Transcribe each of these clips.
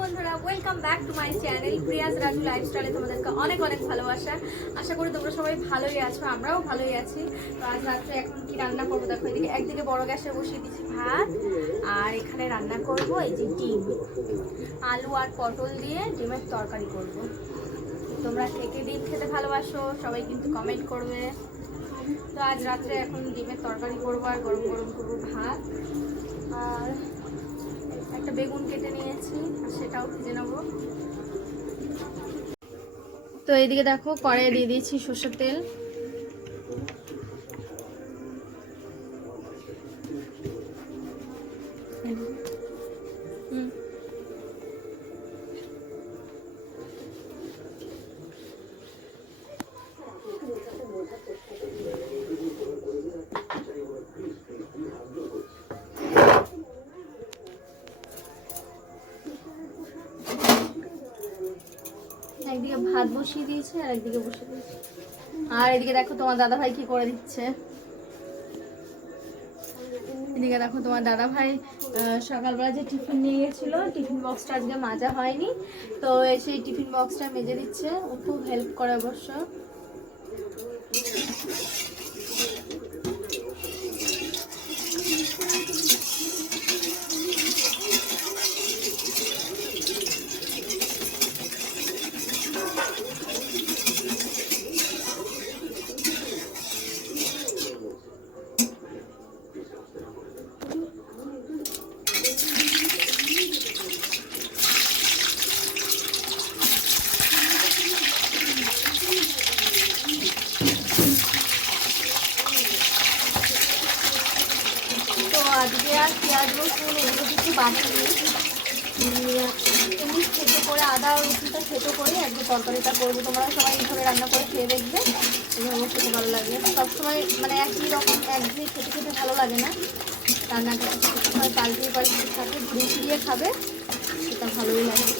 বন্ধুরা, welcome back to my channel Priya's Raju লাইফস্টাইলে তোমাদেরকে অনেক অনেক ভালোবাসা। আশা করি তোমরা সবাই ভালোই আছো, আমরাও ভালোই আছি। তো আজ রাত্রে এখন কি রান্না করবো দেখো, এদিকে একদিকে বড় গ্যাসে বসিয়ে দিচ্ছি ভাত, আর এখানে রান্না করব এই যে ডিম, আলু আর পটল দিয়ে ডিমের তরকারি করব। তোমরা কে কে ডিম খেতে ভালোবাসো সবাই কিন্তু কমেন্ট করবে। তো আজ রাত্রে এখন ডিমের তরকারি করবো আর গরম গরম করবো ভাত, আর একটা বেগুন কেটে নিয়েছি আর সেটাও ভেজে নেবো। তো এইদিকে দেখো কড়াইয়ে দিয়ে দিয়েছি সর্ষের তেল, একদিকে ভাত বসিয়ে দিয়েছে আর একদিকে বসিয়ে দিয়েছে। আর এদিকে দেখো তোমার দাদা ভাই কি করে দিচ্ছে। এদিকে দেখো তোমার দাদা ভাই সকালবেলা যে টিফিন নিয়ে গেছিল, টিফিন বক্সটা আজকে মাজা হয়নি, তো সেই টিফিন বক্সটা মেজে দিচ্ছে। ও খুব হেল্প করে অবশ্য। আজকে আর পেঁয়াজ রসুন এগুলো কিছু বাটিনি, এমনি থেতো করে আদা রসুনটা থেতো করে একদম তরকারিটা করবো। তোমরা সবাই এইভাবে রান্না করে খেয়ে দেখবে, এভাবে খেতে ভালো লাগে। সবসময় মানে একই রকম একঘেয়ে খেতে খেতে ভালো লাগে না, রান্নাটা সবসময় পাল্টিয়ে পাল্টিয়ে থাকে, ঘুরিয়ে ফিরিয়ে খাবে, সেটা ভালোই লাগে।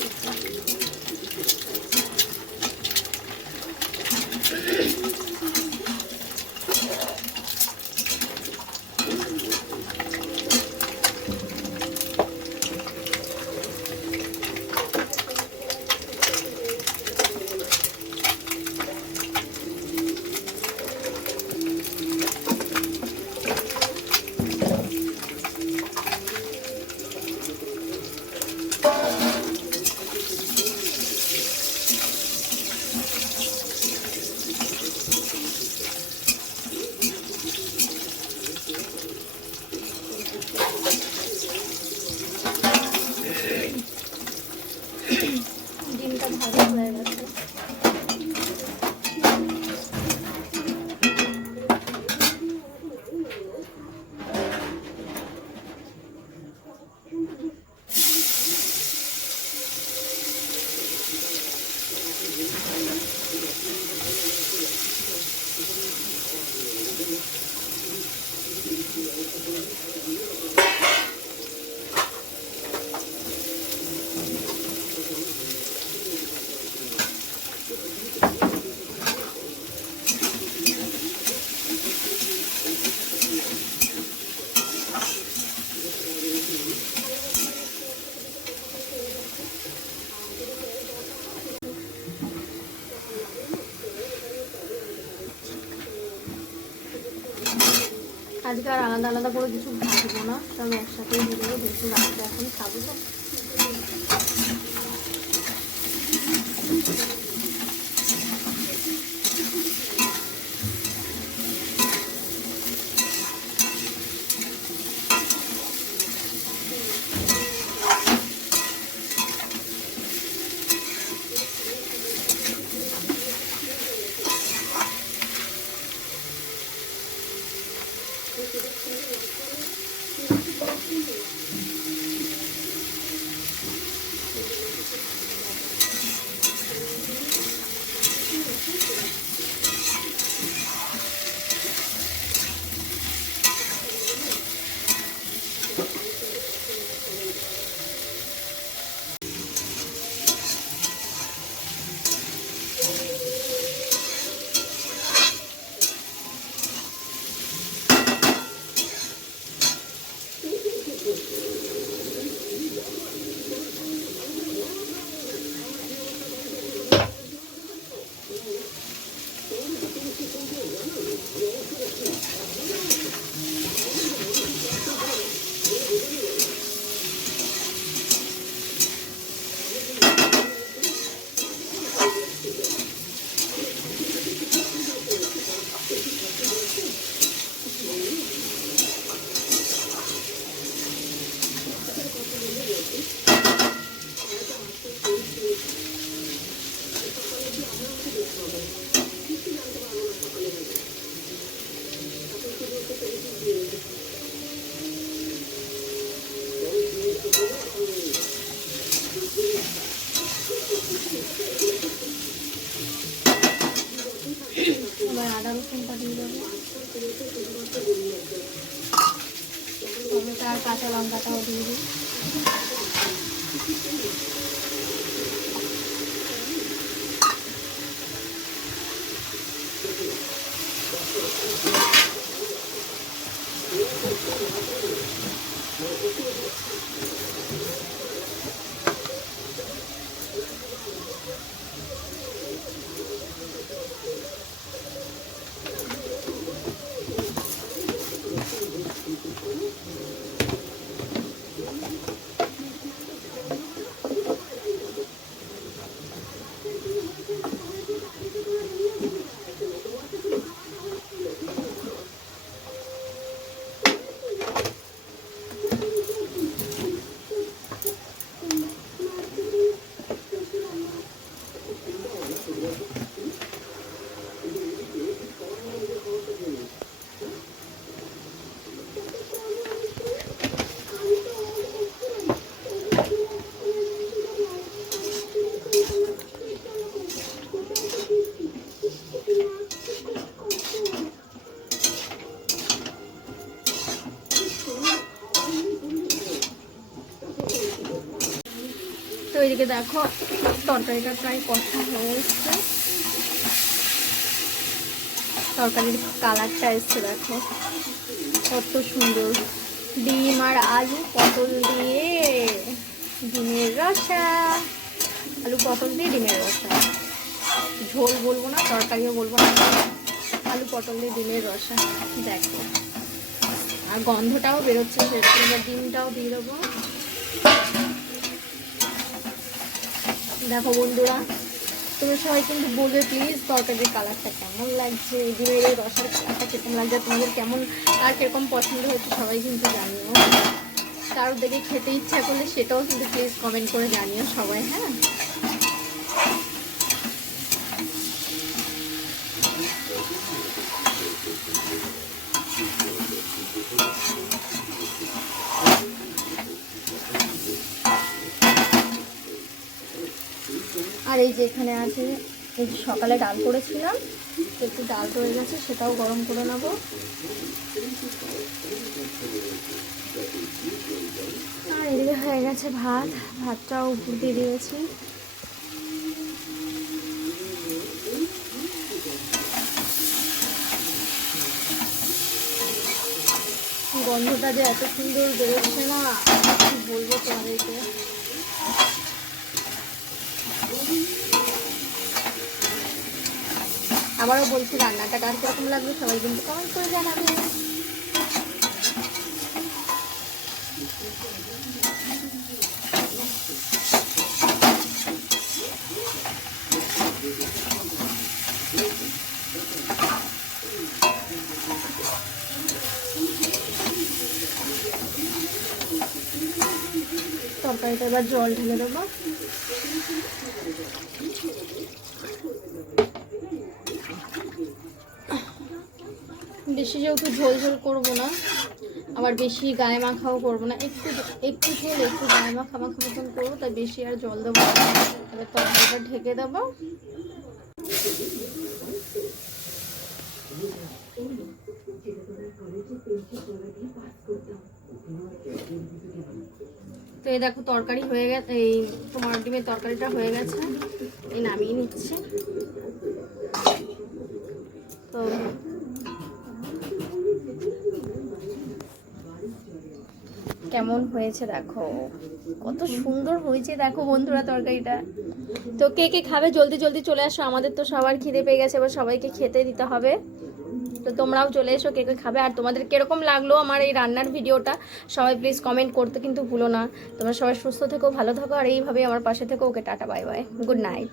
ডিমটা ভাজা হয়ে গেছে। আজকে আর আলাদা আলাদা করে কিছু ভাজবো না, সব একসাথেই দিয়ে দেবো, যেহেতু রাত্রে এখন খাবো। তো আদা রসুনটা দিয়ে দেবো, টমেটো আর কাঁচা লঙ্কাটাও দিয়ে দিই। তো এদিকে দেখো তরকারিটা প্রায় কষা হয়ে এসছে, তরকারির কালারটা এসছে দেখো কত সুন্দর। ডিম আর আলু পটল দিয়ে ডিমের রসা, আলু পটল দিয়ে ডিমের রসা, ঝোল বলবো না তরকারিও বলবো না, আলু পটল দিয়ে ডিমের রসা। দেখো আর গন্ধটাও বেরোচ্ছে, সেরকম এবার ডিমটাও দিয়ে দেবো। দেখো বন্ধুরা, তুমি সবাই কিন্তু বলবে প্লিজ তরকারির কালারটা কেমন লাগছে, ডিমের এই রসার কালারটা কেমন লাগছে, তোমাদের কেমন আর কিরকম পছন্দ হয়েছে সবাই কিন্তু জানিও। কারোর দেখে খেতে ইচ্ছা করলে সেটাও কিন্তু প্লিজ কমেন্ট করে জানিও সবাই। হ্যাঁ, আর এই যে এখানে আছে, এই যে সকালে ডাল করেছিলাম, একটু ডাল রয়ে গেছে, সেটাও গরম করে নেব। আর এদিকে হয়ে গেছে ভাত, ভাতটাও উপর দিয়ে দিয়েছি। গন্ধটা যে এত সুন্দর বেরোচ্ছে না, কি বলবো তোমাদেরকে। আবারও বলছি, রান্নাটা কার কিরকম লাগবে সবাই কিন্তু কমেন্ট করে জানাবে। তরকারিটা এবার জল ঢেলে দেবো। বেশি যেহেতু ঝোল ঝোল করবো না, আবার বেশি গায়ে মাখাও করবো না, একটু একটু ঝোল একটু গায়ে মাখা মাখা মতন করবো, তাই বেশি আর জল দেবো। এবার তরকারিটা ঢেকে দেবো। তো এই দেখো তরকারি হয়ে গেছে, এই তোমার ডিমের তরকারিটা হয়ে গেছে, এই নামিয়ে নিচ্ছে। তো কেমন হয়েছে দেখো, কত সুন্দর হয়েছে দেখো বন্ধুরা তরকারিটা। তো কে কে খাবে জলদি জলদি চলে আসো, আমাদের তো সবার খিদে পেয়ে গেছে, এবার সবাইকে খেতে দিতে হবে। তো তোমরাও চলে এসো, কে কে খাবে। আর তোমাদের কিরকম লাগলো আমার এই রান্নার ভিডিওটা সবাই প্লিজ কমেন্ট করতে কিন্তু ভুলো না। তোমরা সবাই সুস্থ থেকো, ভালো থাকো, আর এইভাবেই আমার পাশে থেকো। Okay, tata, bye bye, good night.